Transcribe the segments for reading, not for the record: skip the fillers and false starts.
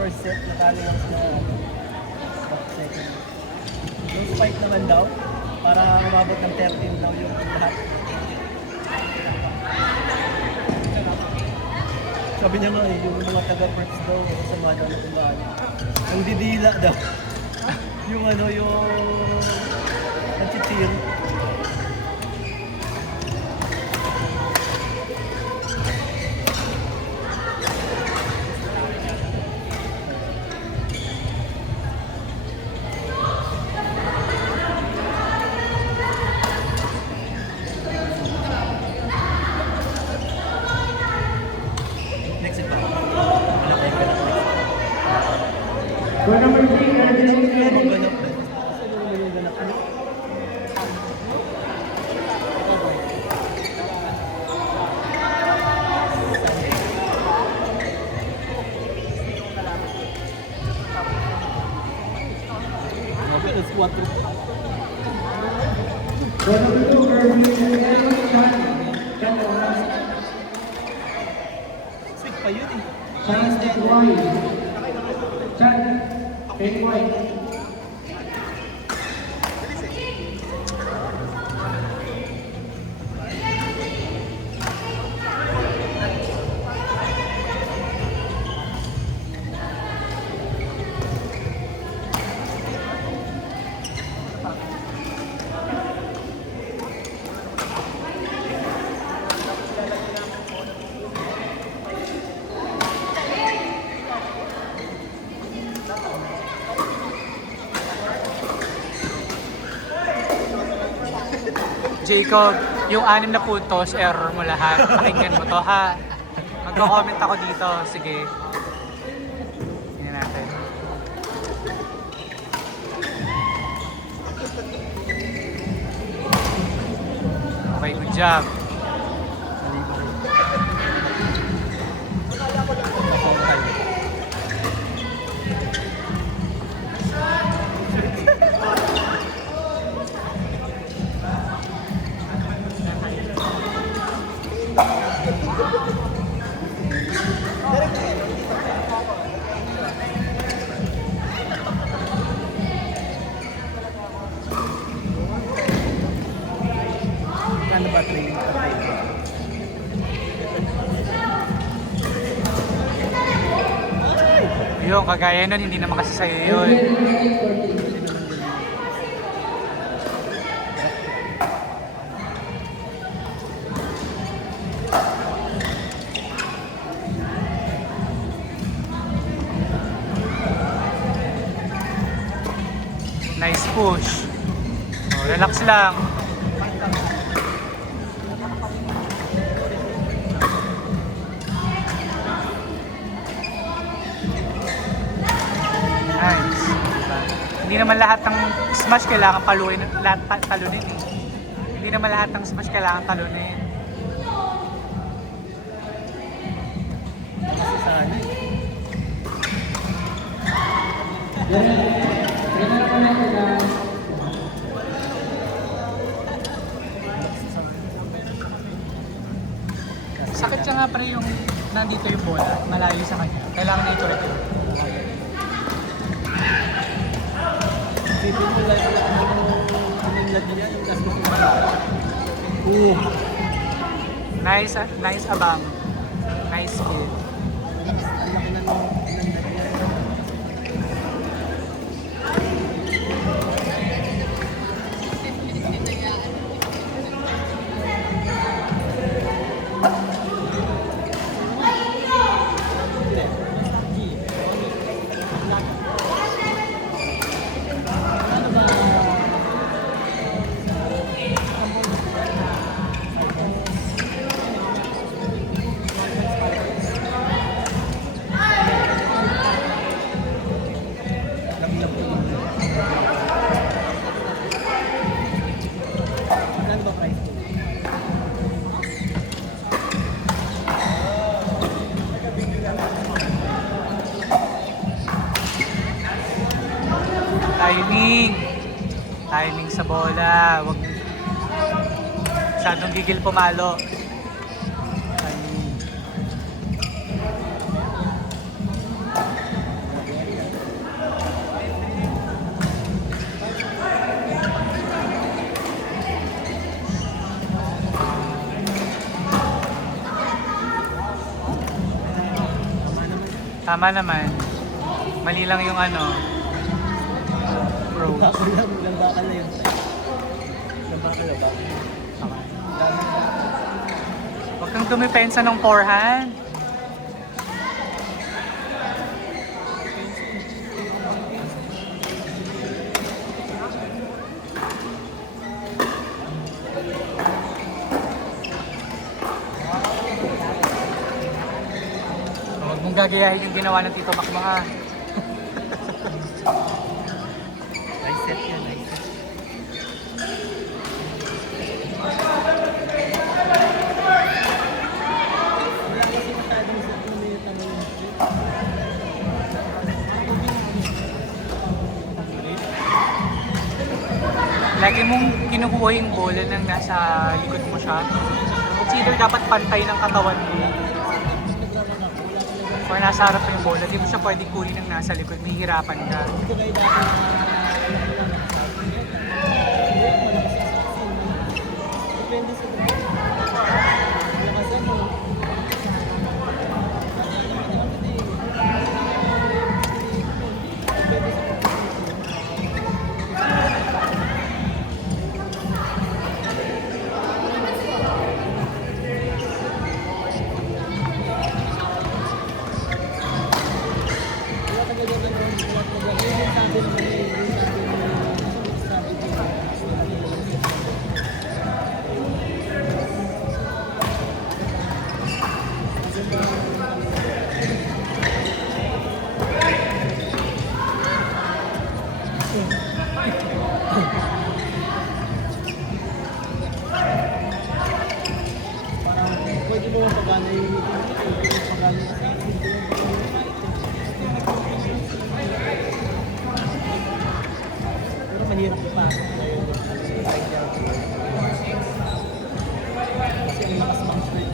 first set, natalo lang sila second. Yung spike naman daw, para umabot ng 13 daw yung lahat. Sabi niya nga yung mga taga-first daw, sama daw na kumbali. Ang didila daw. Yung nag-cheer. For number 3, Jacob, yung 6 na puntos, error mo lahat. Pakinggan mo to ha. Magko-comment ako dito. Sige. Tingnan natin. Okay, good job. Ano ba training? Yung kagaya nun, hindi naman kasi sa'yo yun. Nice push. Oh, relax lang. Nice. Hindi naman lahat ng smash kailangan paluin, talunin eh. Hindi naman lahat ng smash kailangan talunin. Sana. Sakit siya nga pre yung nandito yung bola, malayo sa kanya. Kailangan na i-correct yun. Sipin mo lang yung niya, yung gas mo. Nice abang. Nice skill. Ang laki na nung niya. Timing sa bola. Wag masyadong gigil pumalo. Tama naman. Mali lang yung ano, road. Bakal lang, ilang bakal na yun. Ilang bakal na ba? Huwag kang dumipensa ng forehand. Huwag mong gagayahin yung ginawa ng Tito Macmo ha. Nice set yan, nice set. Wala kasi masyadong set na may tanong. Lagi mong kinukuha yung bola nang nasa likod mo siya. Consider dapat pantay ng katawan mo. Or nasa harap mo yung bola, di mo siya pwede kunin ng nasa likod, may hirapan ka. Ito kayo dati depende sa yung kasi mo. Parang pwede mo pagana yung pagana sa pero mahirap ipasok ngayon kasi ang lakas mang straight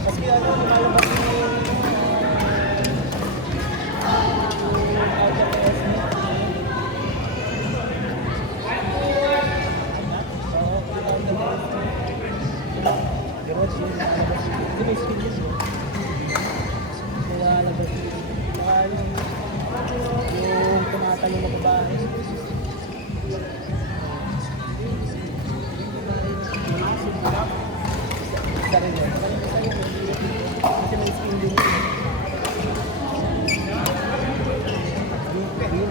kasi ano lumalabas yung yung tumatalo na babae. Isa rin yun. Kasi may skin din yun. Green.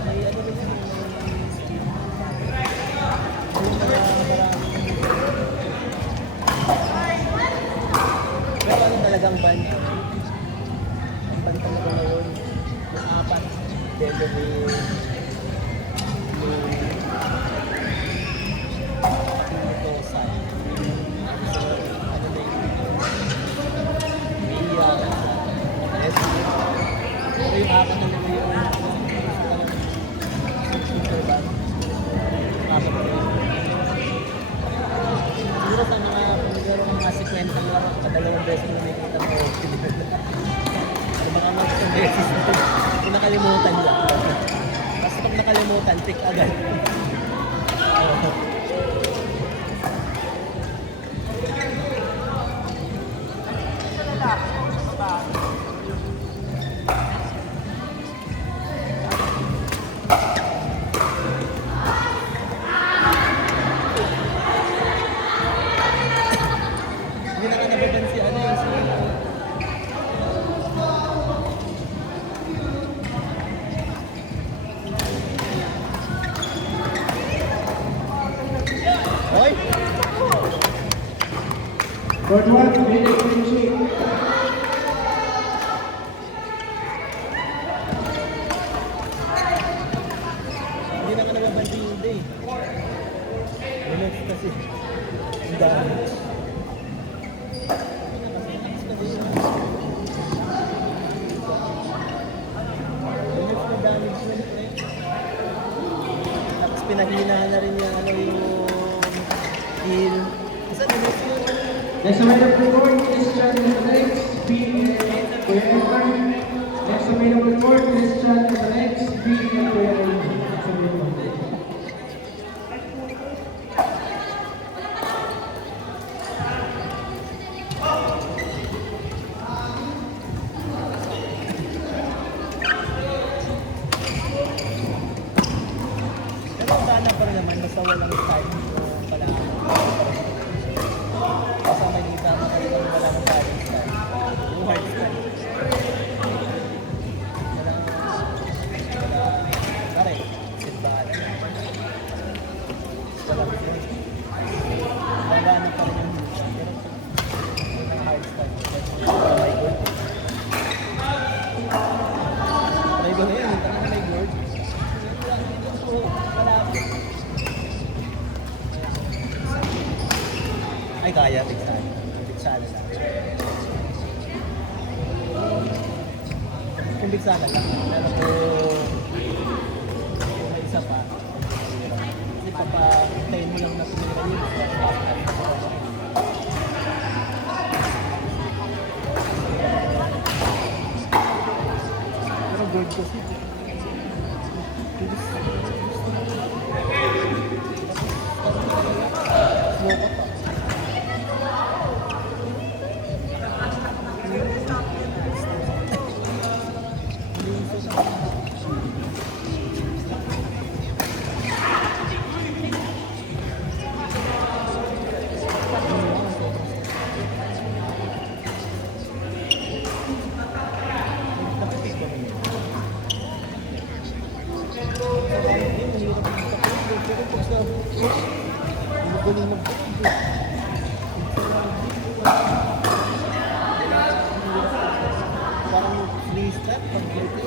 May ano rin yun. Pero ano talagang ban? Ang ban talaga ngayon. Yung apat. Delivery. Yung apat na nila yung super ban. Apat na yun. Siguro sa mga pagkakaroon ng mga sequential lang, kadalawang beses na nakikita mo. Sa mga mga isang beses na kung nakalimutan lang. Basta pag nakalimutan, tick agad. Hindi na ka nababansi ano yung si Hoy! Court 1, minute finishing. kasi. Ang dami. Tapos pinahina na rin yung ano yung heel. Kasi ano yung Next available court is John Alex, B. Kuya Edgar. Next available court is John Alex, B. Kuya Edgar. Next available. pero bala pa rin naman, basta walang time yung pala. Basta may nita na kayo pag walang time. Yung hard time. Pare, sit bala. Magana pa rin yung walang hard time. May gold. May gold yan, hindi naman may gold. Ay, kaya, pigsala. Pigsala lang. Kung pigsala lang, pero kung may isa pa, kasi papahintayin mo lang na tumira yun. Pero gold kasi. Parang free step pag dito.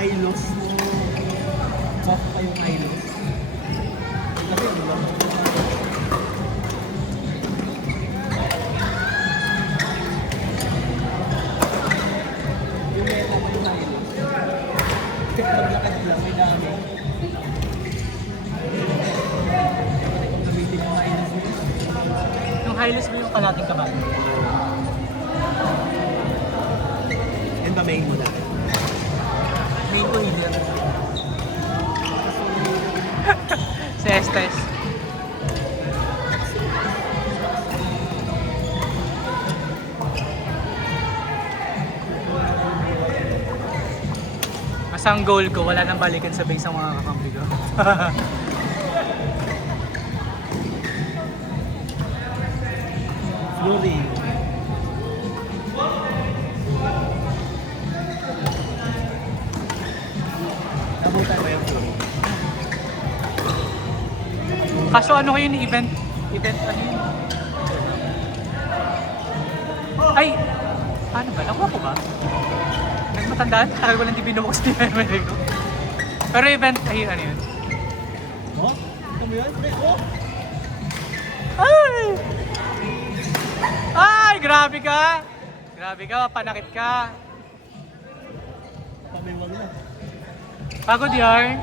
Hilos. Buff pa yung Hilos. Kasi ano ba? Yung meta mo yung Hilos. Naglakad lang, may dami. Kung gamitin yung Hilos mo. Yung highlights mo yung kalating kamay. Yan ba main mo na? Main ko healer. Si Estes. Mas ang goal ko, wala nang balikan sa base ang mga kakampi ko. Flurry. Nabutan ba yung Flurry? Kaso ano kayo yung event? Event ano yun? Ay! Paano ba? Nakuha ko ba? Nagmatandaan? Tagal ko lang di binubukas din yung memory ko. Pero event, ay ano yun? Oh? Ito mo yun? Pre, oh! Ay! Ay! Grabe ka! Grabe ka, panakit ka. Pamiwag na. Pagod yarn.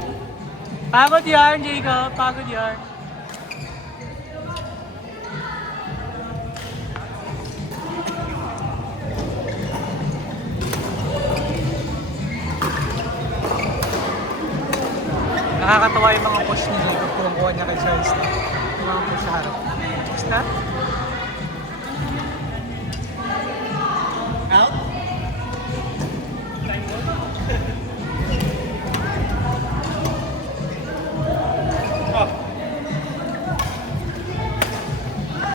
Pagod yarn, Jacob. Pagod yarn. Nakakatawa yung mga push ni Jacob kung kuha niya kay Charles na. Yung mga push sa harap. Push na?